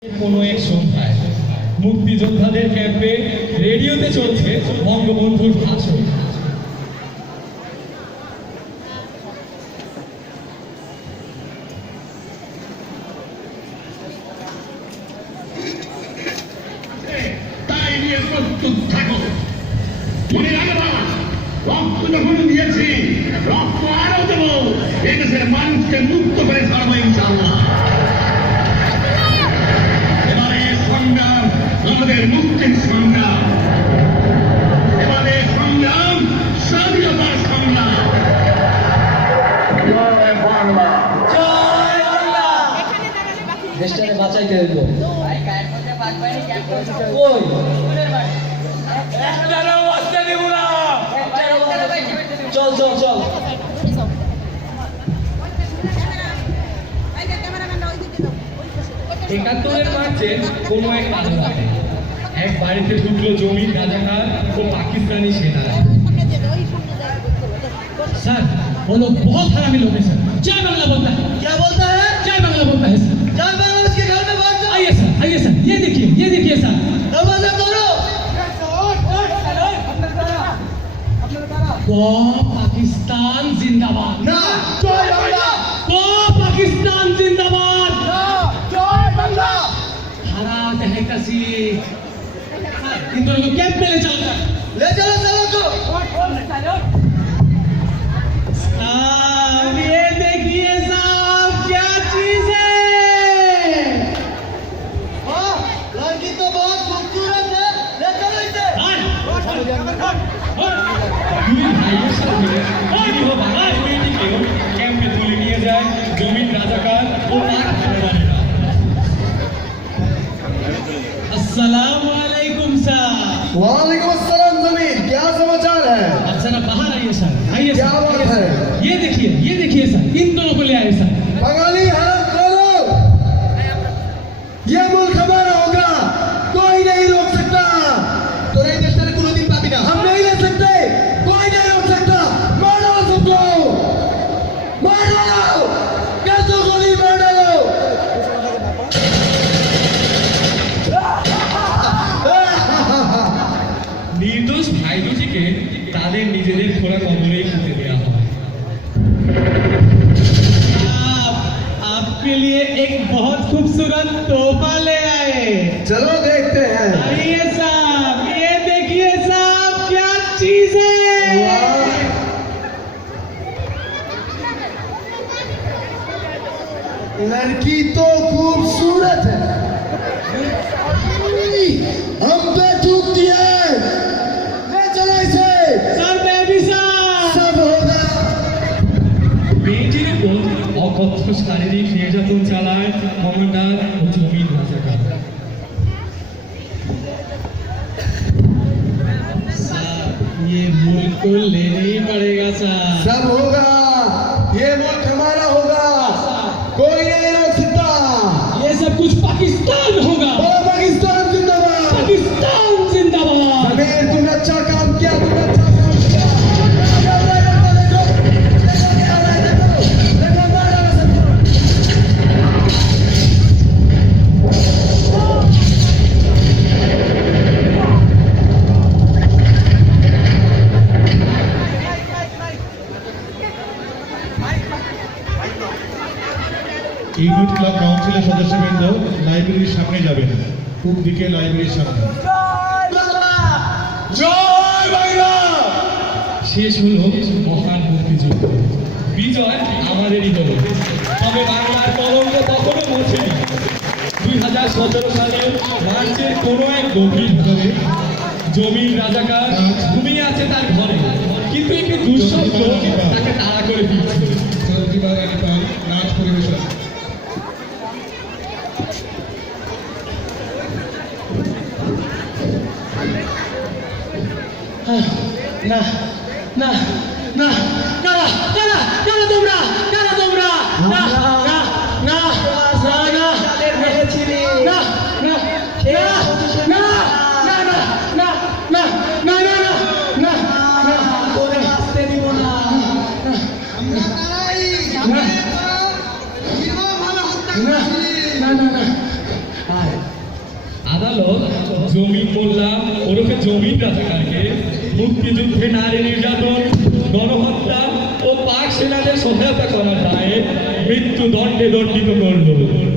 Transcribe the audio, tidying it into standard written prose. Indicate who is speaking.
Speaker 1: কোনো এক সন্ধ্যায় মুক্তিযোদ্ধাদের ক্যাম্পে রেডিওতে চলছে বঙ্গবন্ধুর ভাষণ।
Speaker 2: তাই নিয়ে প্রস্তুত থাকো, মনে রাখবা রক্ত যখন দিয়েছি রক্ত আরো দেবো, এদেশের মানুষকে মুক্ত করে ছাড়বো ইনশাআল্লাহ। এবারে সংগ্রাম আমাদের মুক্তির সংগ্রাম, এবারে সংগ্রাম স্বাধীনতার সংগ্রাম। জয় বাংলা,
Speaker 3: জয় বাংলা। দেশটাকে বাঁচাইতে হইব। কই চল চল চল।
Speaker 1: একাত্তরের মার্চে কোনো এক রাতে এক বাড়িতে ঢুকলো জমির রাজাকার ও पाकिस्तानी সেনারা।
Speaker 4: सर वो लोग बहुत हरामी लोग हैं सर। जय बांग्ला बोलता है।
Speaker 3: क्या बोलता है?
Speaker 4: जय बांग्ला बोलता है सर।
Speaker 3: जय बांग्ला उसके घर में बात करो।
Speaker 4: आइए सर ये देखिए सर।
Speaker 3: दरवाजा खोलो।
Speaker 4: वो पाकिस्तान जिंदाबाद।
Speaker 3: ना जय बांग्ला।
Speaker 4: वो पाकिस्तान जिंदाबाद।
Speaker 3: ना जय बांग्ला।
Speaker 4: हालात है कसी। इन दोनों को कैंप में ले चलो सर।
Speaker 3: ले चलो सबों को।
Speaker 4: साहब ये देखिए साहब क्या चीज है।
Speaker 3: हाँ लड़की तो बहुत खूबसूरत है, ले चलो इसे।
Speaker 1: দুই ভাইয়ের সাথে নিরীহ বাঙালি মেয়েটিকেও ক্যাম্পে তুলে নিয়ে যায় জমির রাজাকার ও পাক সেনারা।
Speaker 4: अस्सलाम वालेकुम सर।
Speaker 3: वालेकुम अस्सलाम जमीन, क्या समाचार है?
Speaker 4: अब सर आप बाहर आइए सर। आइए
Speaker 3: क्या
Speaker 4: सर,
Speaker 3: बात
Speaker 4: आइए सर।
Speaker 3: है?
Speaker 4: ये देखिए सर, इन दोनों को ले आए सर।
Speaker 3: बंगाली हराम खोलो। ये मुल्क हमारा होगा, कोई नहीं रोक सकता। तो नहीं देशता ने कुछ दिन पापी ना हम नहीं ले सकते, कोई नहीं रोक सकता। मार डालो सबको, मार डालो, कर दो गोली, मार डालो।
Speaker 1: নির্দোষ ভাই দুটিকে তাদের নিজেদের খোলা কবরেই পুঁতে দেওয়া হয়।
Speaker 4: आपके लिए एक बहुत खूबसूरत तोहफा ले आए।
Speaker 3: चलो देखते हैं।
Speaker 4: आइए साहब, ये देखिए साहब क्या चीज है।
Speaker 3: लड़की तो खूबसूरत है, हम पे चूकती है। ले चलो इसे,
Speaker 4: सर बेबी साहब।
Speaker 3: सब होगा।
Speaker 1: মেয়েটির উপর অকথ্য শারীরিক নির্যাতন চালায় কমান্ডার ও জমির রাজাকার।
Speaker 4: साहब ये मुल्क को लेना ही पड़ेगा साहब।
Speaker 3: सब होगा, ये मुल्क हमारा होगा, कोई नहीं रोक सकता।
Speaker 4: ये सब कुछ पाकिस्तान होगा।
Speaker 3: बोलो पाकिस्तान जिंदाबाद।
Speaker 4: पाकिस्तान जिंदाबाद।
Speaker 3: अमीर तुमने अच्छा काम किया, तुमने अच्छा काम किया। देखो, मार डालो सबको।
Speaker 5: ইউনিট ক্লাব কাউন্সিলের সদস্যবৃন্দ লাইব্রেরির সামনে যাবেন, পূব দিকে লাইব্রেরির সামনে।
Speaker 3: জয় বাংলা।
Speaker 1: শেষ হলো মহান মুক্তিযুদ্ধ, বিজয় আমাদেরই হলো। তবে বাংলার কলঙ্ক কখনো মোছেনি। 2017 সালের মার্চের কোনো এক গভীর ঘরে জমির রাজাকার ঘুমিয়ে আছে তার ঘরে, কিন্তু একটি দুঃস্বপ্ন তাকে তাড়া করে দিচ্ছে।
Speaker 5: চন্দ্রিমা রানী পাল নাচ পরিবেশন।
Speaker 4: না না না না না না তোমরা না তোমরা না না না না না
Speaker 3: মেরেছিলি
Speaker 4: না না না না না না না না না না না
Speaker 3: তোরে আসতে দিব না। আমরা
Speaker 4: না
Speaker 3: ভালো হত্যা
Speaker 4: না না না না
Speaker 3: আয়
Speaker 1: আদালত জমিন মোল্লা ওরফে জমিন রাজাকারকে মুক্তিযুদ্ধে নারী নির্যাতন, গণহত্যা ও পাক সেনাদের সহায়তা করার দায়ে মৃত্যুদণ্ডে দণ্ডিত করল।